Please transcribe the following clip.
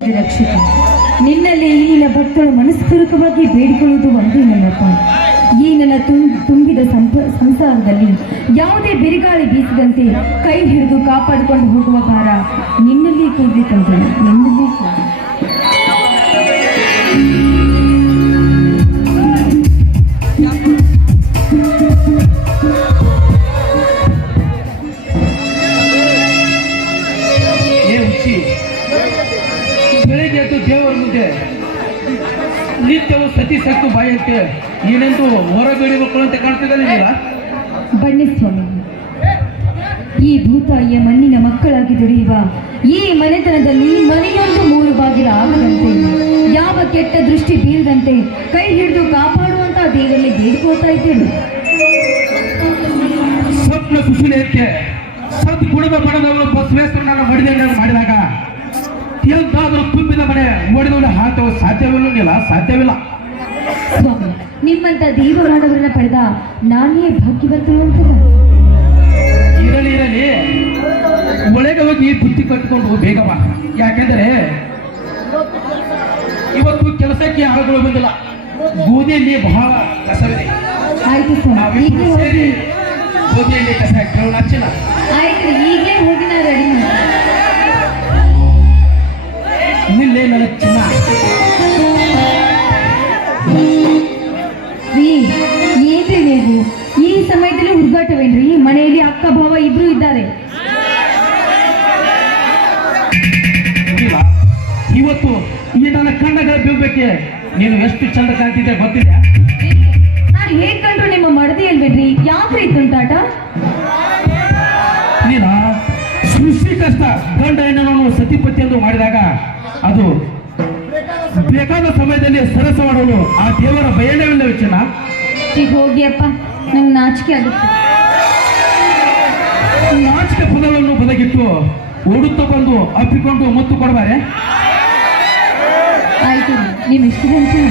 ರಕ್ಷಕ, ನಿನ್ನಲ್ಲಿ ಈ ನಿನ್ನ ಭಕ್ತರು ಮನಸ್ಪೂರ್ವಕವಾಗಿ ಬೇಡಿಕೊಳ್ಳುವುದು ಒಂದೇ ನನ್ನಪ್ಪ. ಈ ನನ್ನ ತುಂಬಿದ ಸಂಸಾರದಲ್ಲಿ ಯಾವುದೇ ಬಿರುಗಾಳಿ ಬೀಸದಂತೆ ಕೈ ಹಿಡಿದು ಕಾಪಾಡಿಕೊಂಡು ಹೋಗುವ ಭಾರ ನಿನ್ನಲ್ಲಿ ಕೂಡಿ ತಂದೆ, ನಿನ್ನಲ್ಲಿ ಬೆಳಿಗ್ಗೆ ಎದ್ದು ದೇವರ ಮುಂದೆ ನಿತ್ಯವೂ ಸತಿ ಸತ್ತು ಬಾಯಂತೆ ಏನೆಂದು ಹೊರಗಡೆ ಮಕ್ಕಳು ಅಂತ ಕಾಣ್ತಿದ್ದಾನಿಲ್ಲ. ಬನ್ನಿ ಸ್ವಾಮಿ, ಈ ಭೂತಾಯಿಯ ಮಣ್ಣಿನ ಮಕ್ಕಳಾಗಿ ದುಡಿಯುವ ಈ ಮನೆತನದಲ್ಲಿ ಮನೆಯೊಂದು ಮೂರು ಬಾಗಿಲ ಆಗದಂತೆ, ಯಾವ ಕೆಟ್ಟ ದೃಷ್ಟಿ ಬೀರದಂತೆ ಕೈ ಹಿಡಿದು ಕಾಪಾಡುವಂತ ದೇವರಲ್ಲಿ ಬೇಡ್ಕೋತಾ ಇದ್ದೇನೆ. ಸ್ವಪ್ನ ಕುಸುಲೆಯಕ್ಕೆ ಸದ್ ಗುಣದ ಮನದವರು ಬಸವೇಶ್ವರನ ಮಡಿದ ಮಾಡಿದಾಗ ಎಂದಾದರೂ ತುಂಬಿದ ಮನೆ ಓಡಿದವನ್ನ ಹಾಕುವ ಸಾಧ್ಯವಿಲ್ಲ. ಸ್ವಾಮಿ, ನಿಮ್ಮಂತ ದೇವರಾಡವರನ್ನ ಪಡೆದ ನಾನೇ ಭಾಗ್ಯವಂತರು ಅಂತ. ಇರಲಿ ಒಳಗೆ ಹೋಗಿ ಬುದ್ಧಿ ಕಟ್ಟಿಕೊಂಡು ಬೇಗ ಬಾ. ಯಾಕೆಂದರೆ ಇವತ್ತು ಕೆಲಸಕ್ಕೆ ಆಳುಗಳು ಬಂದಿಲ್ಲ, ಗೋಧಿಯಲ್ಲಿ ಬಹಳ ಕಸವಿದೆ. ಆಯ್ತು ಸ್ವಾಮಿ, ಈಗಲೇ ಹೋಗಿ. ಗೋಧಿಯಲ್ಲಿ ಕಸ ಕೇಳೋಣ ಹಚ್ಚಿಲ್ಲ. ಆಯ್ತು, ಈಗಲೇ ಹೋಗಿ ನಾ ರೆಡಿ ಮಾಡಿ. ನಿನ್ನೆ ನನ್ನ ಚಿನ್ನ ಏನ್ರಿ ನೀವು ಈ ಸಮಯದಲ್ಲಿ ಹುಡುಗಾಟವೇನ್ರಿ? ಮನೆಯಲ್ಲಿ ಅಕ್ಕ ಭಾವ ಇಬ್ರು ಇದ್ದಾರೆ. ಇವತ್ತು ಈ ನನ್ನ ಕಣ್ಣಗಳ ಬೀಳ್ಬೇಕೆ ನೀನು ಎಷ್ಟು ಚಂದ ಕಾಣ್ತಿದ್ದೆ ಗೊತ್ತಿದೆ. ನಾನು ಹೇಗ್ ಕಂಡ್ರು ನಿಮ್ಮ ಮಡದಿ ಅಲ್ಬೇಡ್ರಿ, ಯಾಕ್ರಿ ತುಂಟಾಟ? ನೀನ ಸೃಷ್ಟಿ ಕಷ್ಟ ಗಂಡ ಹೆಣ್ಣನ್ನು ಸತಿಪತಿ ಎಂದು ಮಾಡಿದಾಗ ಅದು ಬೇಕಾದ ಸಮಯದಲ್ಲಿ ಸರಸ ಮಾಡಲು ಆ ದೇವರ ಭಯವಿಲ್ಲವೇ ಚಿನ್ನ? ಈಗ ಹೋಗಿ ಅಪ್ಪ, ನಂಗೆ ನಾಚಿಕೆ ಆಗುತ್ತೆ. ನಾಚಿಕೆ ಪದವನ್ನು ಬದಗಿಟ್ಟು ಓಡುತ್ತಾ ಬಂದು ಅಪ್ಪಿಕೊಂಡು ಮುತ್ತು ಕೊಡಬಾರೆ. ಆಯ್ತು, ನೀವು ಇಷ್ಟು ಗಂಟೆ